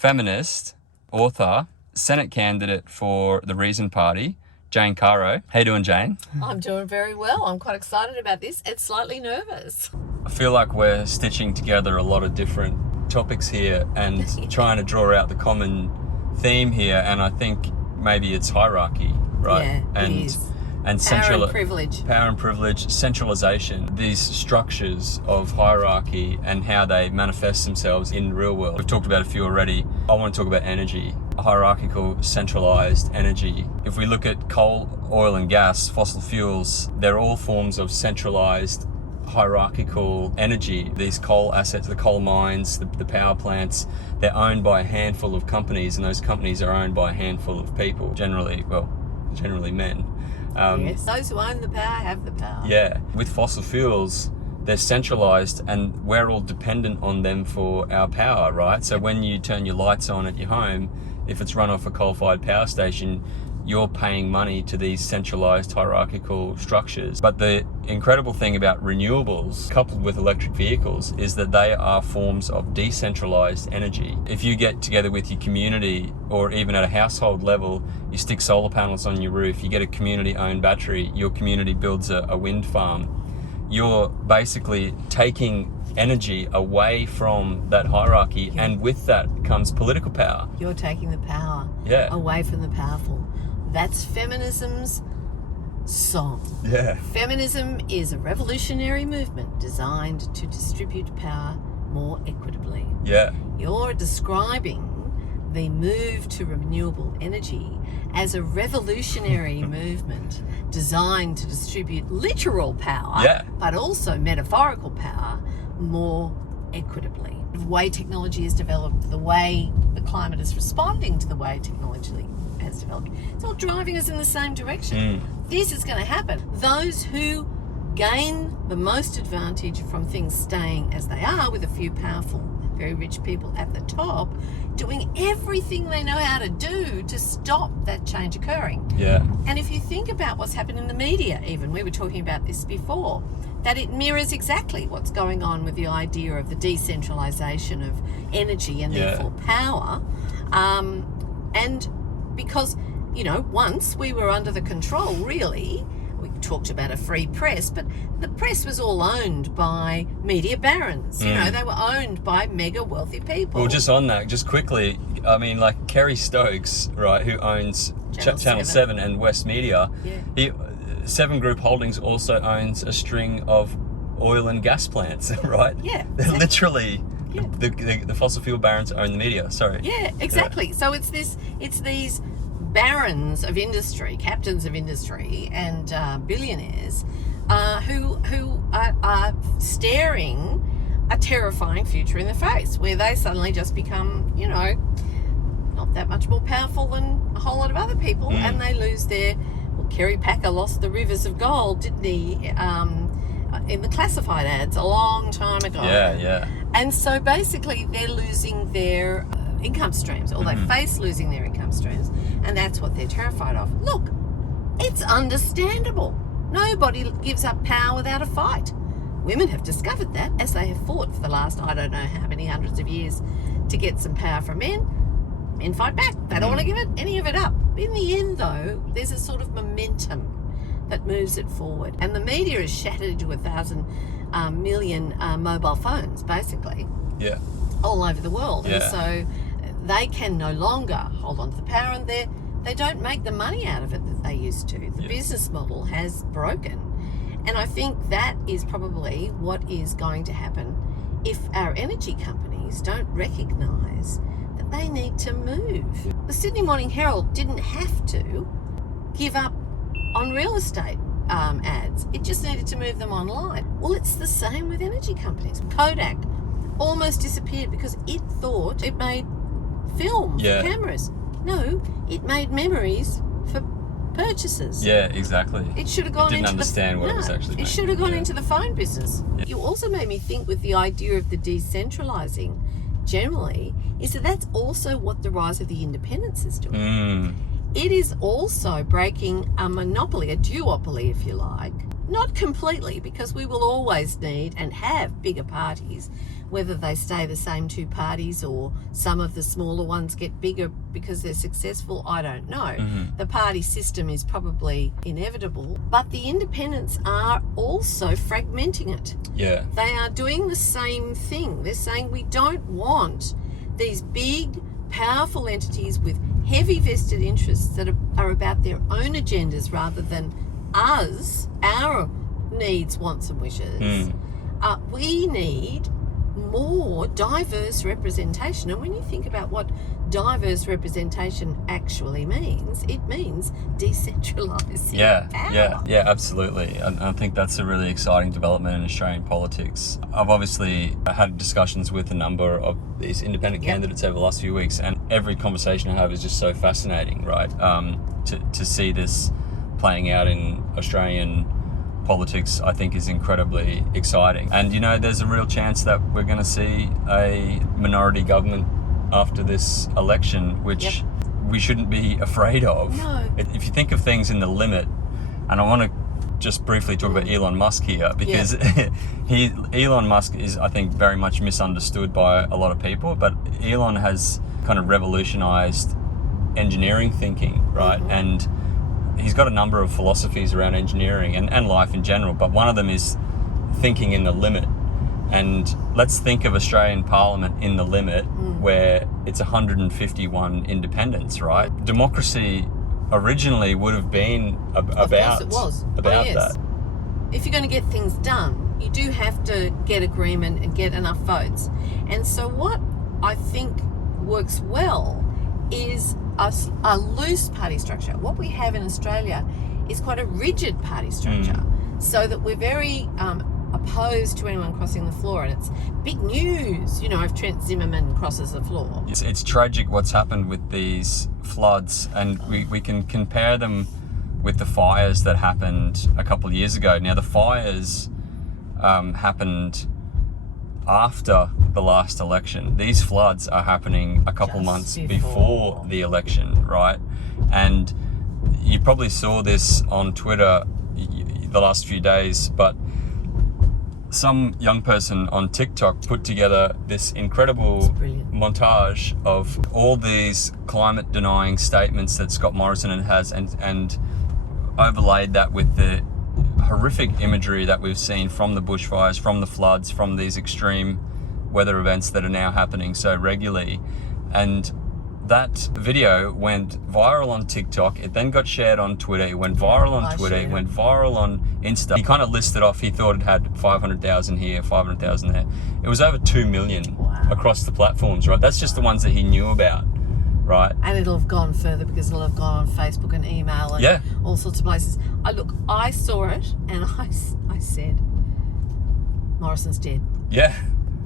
feminist, author, Senate candidate for the Reason Party, Jane Caro. How you doing, Jane? I'm doing very well. I'm quite excited about this and slightly nervous. I feel like we're stitching together a lot of different topics here and trying to draw out the common theme here, and I think maybe it's hierarchy, right? Yeah, it is. And Power and privilege. Power and privilege, centralization, these structures of hierarchy and how they manifest themselves in the real world. We've talked about a few already. I want to talk about energy, hierarchical, centralized energy. If we look at coal, oil and gas, fossil fuels, they're all forms of centralized hierarchical energy. These coal assets, the coal mines, the power plants, they're owned by a handful of companies, and those companies are owned by a handful of people, generally men. Yes, those who own the power have the power. Yeah, with fossil fuels, they're centralized and we're all dependent on them for our power, right? So when you turn your lights on at your home, if it's run off a coal-fired power station, you're paying money to these centralized hierarchical structures. But the incredible thing about renewables coupled with electric vehicles is that they are forms of decentralized energy. If you get together with your community, or even at a household level, you stick solar panels on your roof, you get a community-owned battery, your community builds a wind farm, you're basically taking energy away from that hierarchy, and with that comes political power. You're taking the power away from the powerful. That's feminism's song. Yeah. Feminism is a revolutionary movement designed to distribute power more equitably. Yeah. You're describing the move to renewable energy as a revolutionary movement designed to distribute literal power, but also metaphorical power more equitably. The way technology has developed, the way the climate is responding to the way technology has developed, it's all driving us in the same direction. This is going to happen. Those who gain the most advantage from things staying as they are, with a few powerful, very rich people at the top doing everything they know how to do to stop that change occurring. Yeah. And if you think about what's happened in the media, even, we were talking about this before, that it mirrors exactly what's going on with the idea of the decentralization of energy and therefore power. And because, once we were under the control, really, we talked about a free press, but the press was all owned by media barons. They were owned by mega wealthy people. Well, just on that, just quickly, I mean, like Kerry Stokes, right, who owns Channel 7 and West Media, Seven Group Holdings also owns a string of oil and gas plants, right? Yeah. They're literally... The fossil fuel barons own the media. Sorry. Yeah, exactly. Yeah. So it's these barons of industry, captains of industry, and billionaires who are staring a terrifying future in the face, where they suddenly just become, not that much more powerful than a whole lot of other people, and they lose their. Well, Kerry Packer lost the rivers of gold, didn't he? In the classified ads a long time ago. Yeah. And so basically they're losing their income streams, or they face losing their income streams, and that's what they're terrified of. Look, it's understandable. Nobody gives up power without a fight. Women have discovered that, as they have fought for the last, I don't know how many hundreds of years, to get some power from men. Men fight back. They don't want to give any of it up. In the end, though, there's a sort of momentum that moves it forward. And the media is shattered into 1,000 million mobile phones, basically. Yeah. All over the world. Yeah. And so they can no longer hold on to the power, and they don't make the money out of it that they used to. The business model has broken. And I think that is probably what is going to happen if our energy companies don't recognise that they need to move. The Sydney Morning Herald didn't have to give up on real estate ads. It just needed to move them online. Well, it's the same with energy companies. Kodak almost disappeared because it thought it made film for cameras. No, it made memories for purchases. Yeah, exactly. It should have gone it didn't understand what it was actually making. It should have gone into the phone business. You also made me think with the idea of the decentralising generally, is that that's also what the rise of the independents is doing. It is also breaking a monopoly, a duopoly, if you like. Not completely, because we will always need and have bigger parties whether they stay the same two parties or some of the smaller ones get bigger because they're successful, I don't know. The party system is probably inevitable, but the independents are also fragmenting it. Yeah. They are doing the same thing. They're saying we don't want these big, powerful entities with heavy vested interests that are about their own agendas rather than us, our needs, wants and wishes. We need more diverse representation. And when you think about what diverse representation actually means, it means decentralising power. Yeah, absolutely. And I think that's a really exciting development in Australian politics. I've obviously had discussions with a number of these independent candidates over the last few weeks, and every conversation I have is just so fascinating, right? To see this playing out in Australian politics, I think, is incredibly exciting. And there's a real chance that we're going to see a minority government after this election, which we shouldn't be afraid of. No. If you think of things in the limit, and I want to just briefly talk about Elon Musk here, because Elon Musk is, I think, very much misunderstood by a lot of people, but Elon has kind of revolutionized engineering thinking, right? And he's got a number of philosophies around engineering and life in general, but one of them is thinking in the limit. And let's think of Australian Parliament in the limit, where it's 151 independents, right? Democracy originally would have been about that. If you're going to get things done, you do have to get agreement and get enough votes. And so what I think works well is a loose party structure. What we have in Australia is quite a rigid party structure, so that we're very opposed to anyone crossing the floor, and it's big news, if Trent Zimmerman crosses the floor. It's tragic what's happened with these floods, and we can compare them with the fires that happened a couple of years ago. Now, the fires happened after the last election. These floods are happening a couple months before the election, right? And you probably saw this on Twitter the last few days, but some young person on TikTok put together this incredible montage of all these climate denying statements that Scott Morrison has, and overlaid that with the horrific imagery that we've seen from the bushfires, from the floods, from these extreme weather events that are now happening so regularly. And that video went viral on TikTok. It then got shared on Twitter. It went viral on Twitter. It went viral on Insta. He kind of listed off, he thought it had 500,000 here, 500,000 there. It was over 2 million across the platforms, right? That's just the ones that he knew about, right? And it'll have gone further because it'll have gone on Facebook and email and all sorts of places. I saw it and I said, Morrison's dead. Yeah.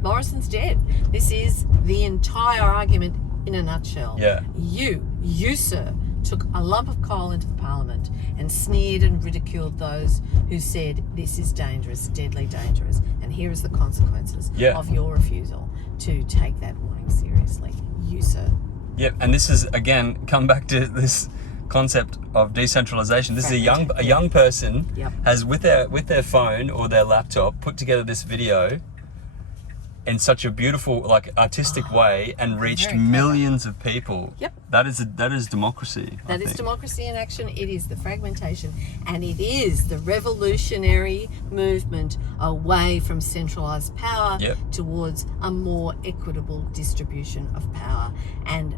Morrison's dead. This is the entire argument in a nutshell. Yeah. You, sir, took a lump of coal into the Parliament and sneered and ridiculed those who said this is dangerous, deadly dangerous, and here is the consequences of your refusal to take that warning seriously. You, sir. Yep, and this is, again, come back to this concept of decentralization. This is a young person has with their phone or their laptop put together this video in such a beautiful, artistic way, and reached millions of people. Yep. That is democracy. That is democracy in action. It is the fragmentation, and it is the revolutionary movement away from centralised power towards a more equitable distribution of power. And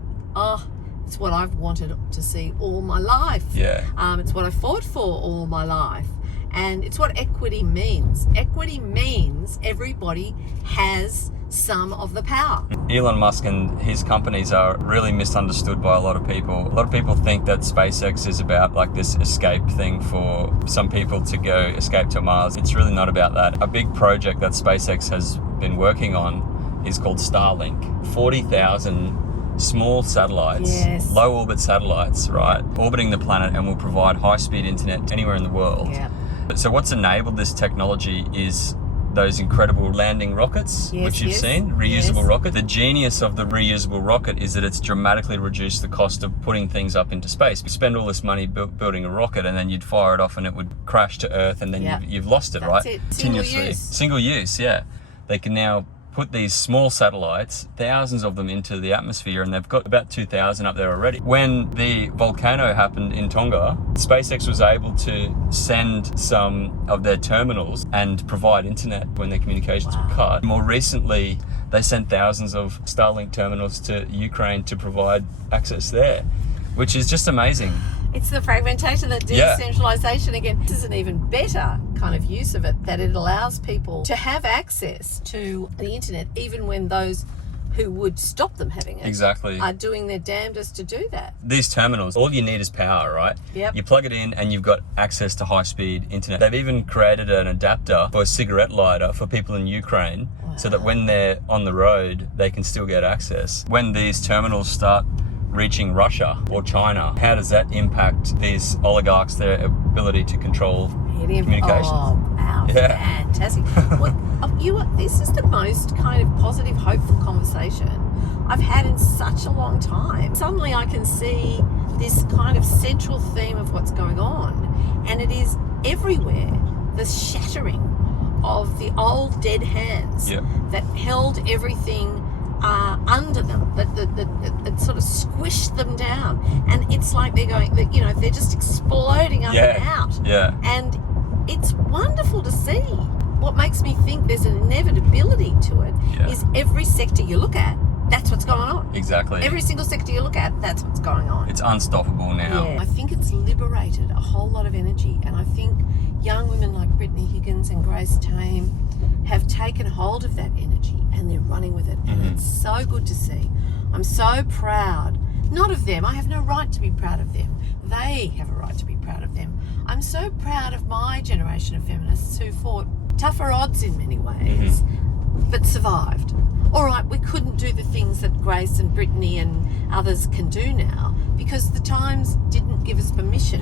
it's what I've wanted to see all my life. Yeah. It's what I fought for all my life. And it's what equity means. Equity means everybody has some of the power. Elon Musk and his companies are really misunderstood by a lot of people. A lot of people think that SpaceX is about this escape thing for some people to go escape to Mars. It's really not about that. A big project that SpaceX has been working on is called Starlink. 40,000 small satellites, low orbit satellites, right, orbiting the planet, and will provide high-speed internet anywhere in the world. Yeah. So what's enabled this technology is those incredible landing rockets, which you've seen, reusable rocket. The genius of the reusable rocket is that it's dramatically reduced the cost of putting things up into space. You spend all this money building a rocket, and then you'd fire it off and it would crash to Earth, and then you've lost it, That's right? it. Continuously. Single use, yeah. They can now put these small satellites, thousands of them, into the atmosphere, and they've got about 2,000 up there already. When the volcano happened in Tonga, SpaceX was able to send some of their terminals and provide internet when their communications were cut. More recently, they sent thousands of Starlink terminals to Ukraine to provide access there, which is just amazing. It's the fragmentation, the decentralization again. This is an even better kind of use of it, that it allows people to have access to the internet even when those who would stop them having it are doing their damnedest to do that. These terminals, all you need is power, right? Yep. You plug it in and you've got access to high-speed internet. They've even created an adapter for a cigarette lighter for people in Ukraine, so that when they're on the road, they can still get access. When these terminals start reaching Russia or China, how does that impact these oligarchs, their ability to control communications? Oh, wow, fantastic. Well, this is the most kind of positive, hopeful conversation I've had in such a long time. Suddenly I can see this kind of central theme of what's going on, and it is everywhere, the shattering of the old dead hands that held everything under them, that sort of squished them down, and it's like they're going, they're just exploding up and out. And it's wonderful to see. What makes me think there's an inevitability to it is every sector you look at, that's what's going on. Exactly. Every single sector you look at, that's what's going on. It's unstoppable now. I think it's liberated a whole lot of energy, and I think young women like Brittany Higgins and Grace Tame have taken hold of that energy and they're running with it, and it's so good to see. I'm so proud, not of them, I have no right to be proud of them, they have a right to be proud of them. I'm so proud of my generation of feminists who fought tougher odds in many ways, but survived. All right, we couldn't do the things that Grace and Brittany and others can do now because the times didn't give us permission.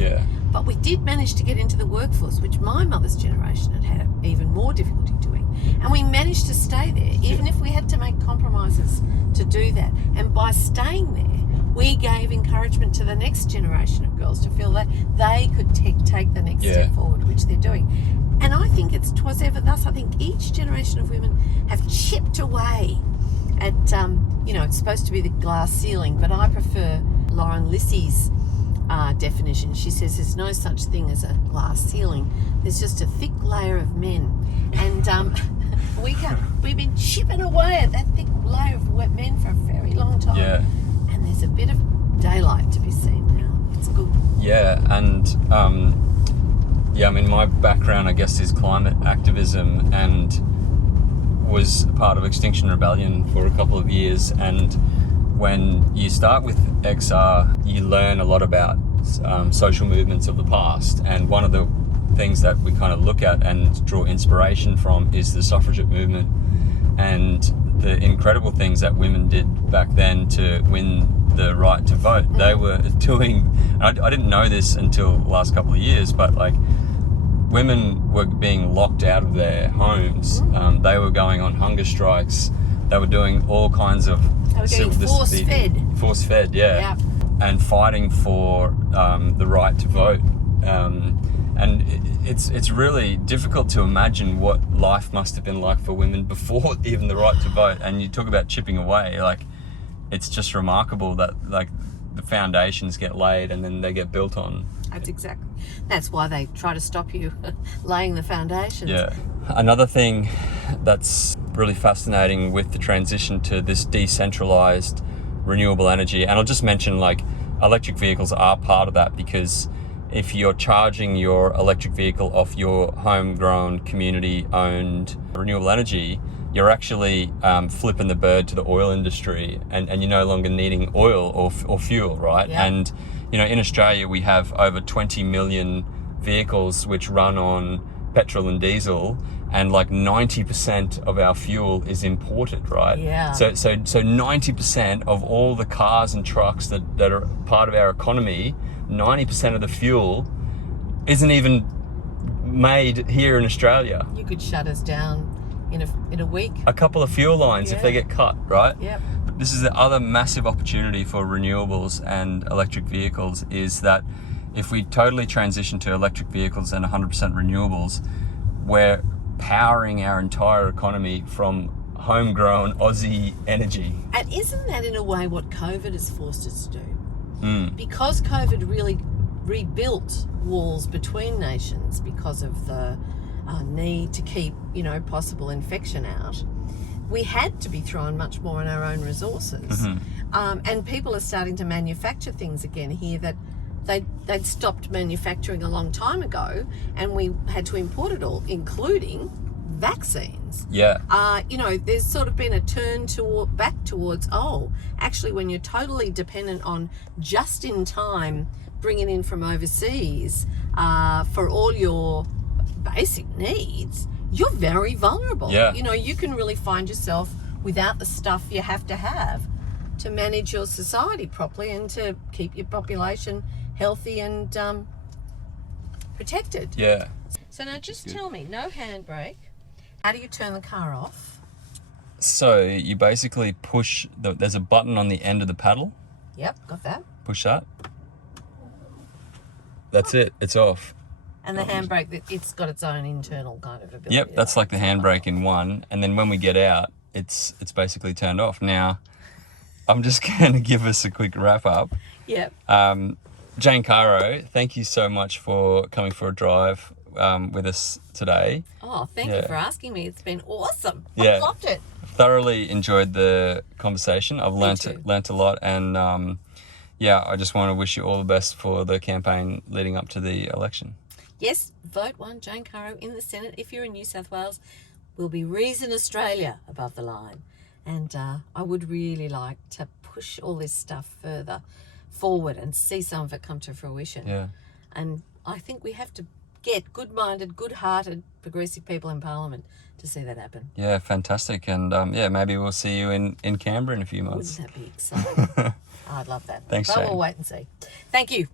But we did manage to get into the workforce, which my mother's generation had even more difficulty doing. And we managed to stay there, even if we had to make compromises to do that. And by staying there, we gave encouragement to the next generation of girls to feel that they could take the next step forward, which they're doing. And I think twas ever thus. I think each generation of women have chipped away at, it's supposed to be the glass ceiling, but I prefer Lauren Lissie's definition. She says there's no such thing as a glass ceiling. There's just a thick layer of men. And we've been chipping away at that thick layer of men for a very long time. And there's a bit of daylight to be seen now. It's good. My background, I guess, is climate activism, and was part of Extinction Rebellion for a couple of years. And when you start with XR, you learn a lot about social movements of the past. And one of the things that we kind of look at and draw inspiration from is the suffragette movement and the incredible things that women did back then to win the right to vote. They were doing, I didn't know this until the last couple of years, but women were being locked out of their homes. They were going on hunger strikes. They were doing all kinds of... They were getting force-fed. Force-fed, and fighting for the right to vote. And it's really difficult to imagine what life must have been like for women before even the right to vote. And you talk about chipping away, it's just remarkable that the foundations get laid and then they get built on. That's why they try to stop you laying the foundations. Another thing that's really fascinating with the transition to this decentralized renewable energy, and I'll just mention electric vehicles are part of that, because if you're charging your electric vehicle off your homegrown, community-owned renewable energy, you're actually flipping the bird to the oil industry, and you're no longer needing oil or fuel, right? And in Australia, we have over 20 million vehicles which run on petrol and diesel, and 90% of our fuel is imported, right? So 90% of all the cars and trucks that are part of our economy, 90% of the fuel isn't even made here in Australia. You could shut us down in a week. A couple of fuel lines if they get cut, right? This is the other massive opportunity for renewables and electric vehicles, is that if we totally transition to electric vehicles and 100% renewables, we're powering our entire economy from homegrown Aussie energy. And isn't that in a way what COVID has forced us to do? Mm. Because COVID really rebuilt walls between nations because of the need to keep, possible infection out, we had to be throwing much more on our own resources. And people are starting to manufacture things again here that they'd stopped manufacturing a long time ago, and we had to import it all, including vaccines. Yeah. There's sort of been a turn back towards, actually when you're totally dependent on just in time bringing in from overseas for all your basic needs, you're very vulnerable. Yeah. You can really find yourself without the stuff you have to manage your society properly and to keep your population healthy and protected. Yeah. So now just tell me, no handbrake. How do you turn the car off? So you basically push, there's a button on the end of the paddle. Yep, got that. Push that. That's it. It's off. And the handbrake, it's got its own internal kind of ability. Yep, that's like the handbrake in one. And then when we get out, it's basically turned off. Now, I'm just going to give us a quick wrap up. Yep. Jane Caro, thank you so much for coming for a drive with us today. Oh, thank you for asking me. It's been awesome. Yeah. I've loved it. Thoroughly enjoyed the conversation. I've learnt a lot, and I just want to wish you all the best for the campaign leading up to the election. Yes, vote 1 Jane Caro in the Senate. If you're in New South Wales, we'll be Reason Australia above the line. And I would really like to push all this stuff further forward and see some of it come to fruition. Yeah. And I think we have to get good-minded, good-hearted, progressive people in Parliament to see that happen. Yeah, fantastic. And maybe we'll see you in Canberra in a few months. Wouldn't that be exciting? I'd love that. Thanks, but Jane. we'll wait and see. Thank you.